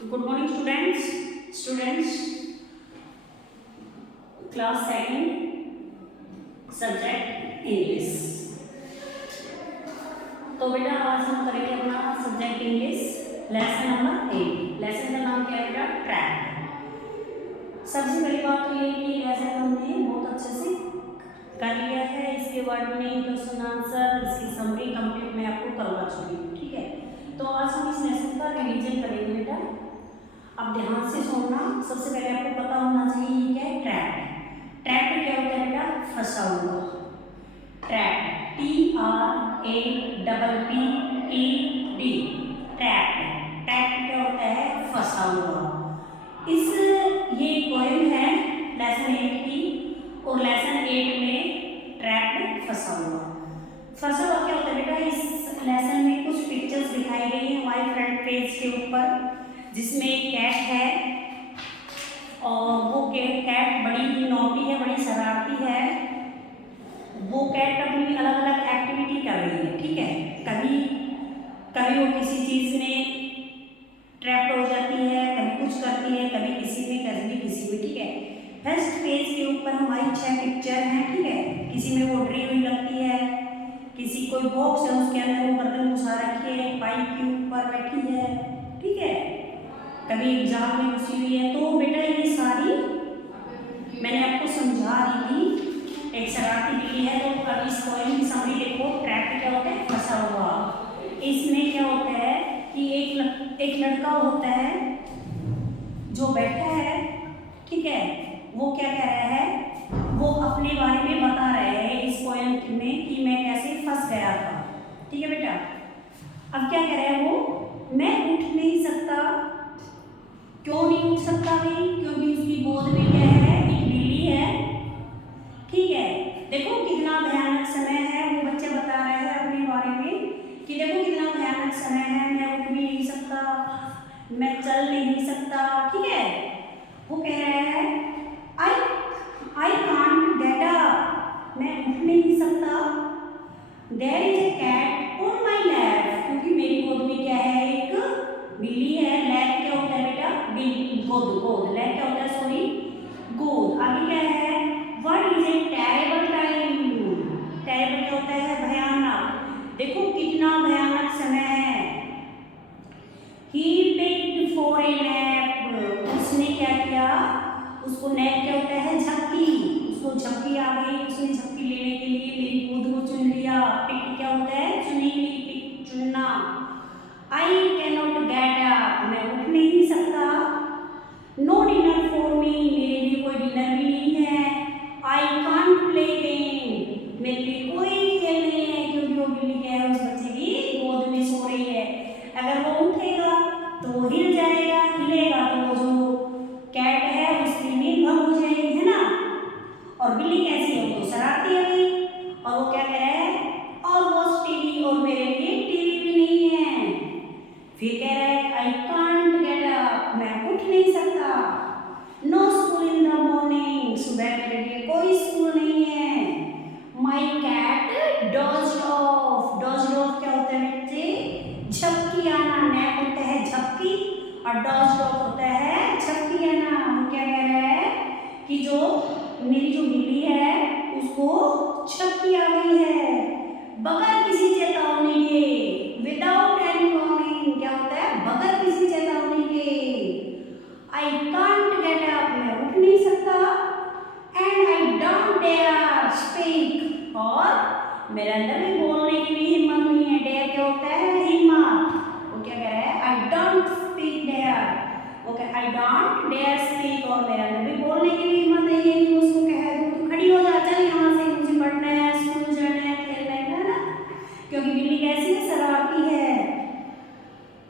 Good morning, students. Class second, subject English. तो बेटा आज हम करेंगे अपना subject English lesson number 8। Lesson का नाम क्या है बेटा? ट्रैक। सबसे पहली बात तो ये कि लेसन हमने बहुत अच्छे से कर लिया है। इसके वर्ड में क्वेश्चन आंसर, इसकी समरी कंप्लीट मैं आपको करवा चुकी हूँ। ठीक है, तो आज हम इस लेसन का रिवीजन करेंगे बेटा। अब ध्यान से सुनना। सबसे पहले आपको पता होना चाहिए ये क्या है? ट्रैक। ट्रैक में क्या होता है बेटा? फंसा हुआ। Track, TRAPPED। ट्रैक, ट्रैक क्या होता है? फंसा हुआ। इस ये पोएम है लेसन 8 की, और लेसन 8 में ट्रैक में फंसा हुआ। फंसा हुआ क्या होता है बेटा? इस लेसन में कुछ पिक्चर्स दिखाई गई है हमारे फ्रंट पेज के ऊपर, जिसमें एक कैट है और वो कैट बड़ी नॉटी है, बड़ी शरारती है। वो कैट अपनी अलग अलग एक्टिविटी कर रही है। ठीक है, कभी कभी वो किसी चीज़ में ट्रैप्ड हो जाती है, कभी कुछ करती है, कभी किसी में, कभी किसी में। ठीक है, फर्स्ट पेज के ऊपर हमारी 6 पिक्चर हैं। ठीक है, किसी में वो डरी हुई लगती है, किसी कोई बॉक्स है उसके अंदर वो गर्दन घुसा रखी है, पाइप के ऊपर बैठी है। ठीक है, कभी एग्जाम में घुसी हुई है। तो बेटा ये सारी मैंने आपको समझा रही थी। एक शरारती बिल्ली है, तो कभी इस पोएम की समरी देखो। ट्रैक क्या होता है? फंसा हुआ। इसमें क्या होता है कि एक लड़का होता है जो बैठा है। ठीक है, वो क्या कह रहा है? वो अपने बारे में बता रहे हैं इस पोएम में कि मैं कैसे फंस गया था। ठीक है बेटा, अब क्या कह रहा है वो? मैं उठ नहीं सकता। क्यों नहीं उठ सकता भाई? क्योंकि उसकी गोद में क्या है? एक बिल्ली है। ठीक है, देखो कितना भयानक समय है। वो बच्चे बता रहे हैं अपने बारे में कि देखो कितना भयानक समय है, मैं उठ भी नहीं सकता, मैं चल नहीं सकता। ठीक है, वो कह रहा है आई कांट गेट अप, मैं उठ नहीं सकता। There is a cat on my lap, क्योंकि मेरी गोद में क्या है? एक बिल्ली है। लैप क्या होता है बेटा? गोद। गोद, लैप क्या होता है? सॉरी, गोद। आगे क्या है? What is a terrible time. Terrible क्या होता है? भयानक। देखो कितना भयानक समय है। He picked for a nap, उसने क्या किया? उसको नैप क्या होता है? झपकी। उसको झपकी आ गई, उसने झपकी लेने के लिए मेरी गोद को चुन लिया। पिक क्या होता है? चुनी हुई, पिक चुनना। I can not get up, मैं उठ नहीं सकता। नो डिनर फॉर मी, मेरे लिए कोई डिनर भी नहीं है। आई कांट प्ले गेम, मेरे लिए कोई खेल नहीं है, क्योंकि वो बिल्ली क्या है? उस बच्चे की गोद में सो रही है। अगर वो उठेगा तो वो हिल जाएगा, हिलेगा तो वो जो कैट है उसकी नींद भंग हो जाएगी, है ना। और बिल्ली कैसी है? वो तो शरारती है भाई। और वो क्या कह रहा है? और वॉच टीवी, और मेरे लिए टीवी भी नहीं है। फिर कह रहा है आई कांट गेट अप, मैं उठ नहीं सकता। No school in the morning, सुबह मेरे लिए कोई स्कूल नहीं है। My cat dozed off. Dozed off क्या होता है बच्चे? झपकी आना। नैप होता है झपकी, और डॉज्ड ऑफ होता है झपकी आना। हम क्या कह रहे हैं कि जो मेरी जो बिल्ली है उसको झपकी आ गई है बगैर किसी चेतावनी के। विदाउट एनी वार्निंग क्या होता है? बगैर किसी चेतावनी के। आई कांट गेट अप, मैं उठ नहीं सकता। And I don't dare speak, और मेरे अंदर में बोलने की भी हिम्मत नहीं है। डेयर क्या होता है? हिम्मत। वो क्या कह रहा है? I don't speak dare. Okay, I don't dare speak, और मेरे अंदर भी बोलने की भी हिम्मत नहीं है कि उसको कह दूं तो खड़ी हो जा, चल यहाँ से, मुझे पढ़ना है, स्कूल जाना है, खेलना है ना। क्योंकि बिल्ली कैसी है? शरारती है।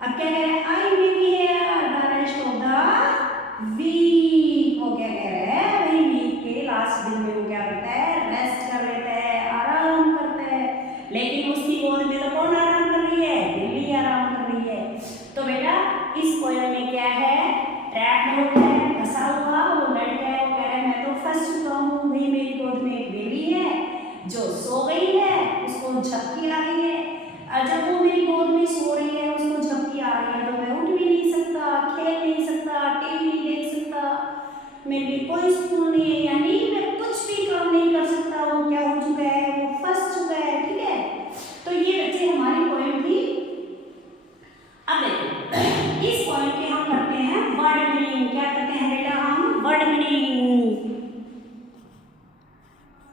अब क्या कह रहा है? I may be here the rest of the week. वो क्या कह रहा है? वही वीक के लास्ट दिन में वो क्या करता है? रेस्ट कर लेता है, आराम करता है। लेकिन उसकी गोद में तो कौन आराम कर रही है? बिल्ली आराम कर रही है। तो बेटा इस पोएम में क्या है? ट्रैप में होता है फंसा हुआ। वो लड़का है, वो कह रहा है मैं तो फंस चुका हूँ भाई, मेरी गोद में एक बिल्ली है जो सो गई है, उसको झपकी आ गई है। और जब वो मेरी गोद में सो रही है, उसको झपकी आ रही है, तो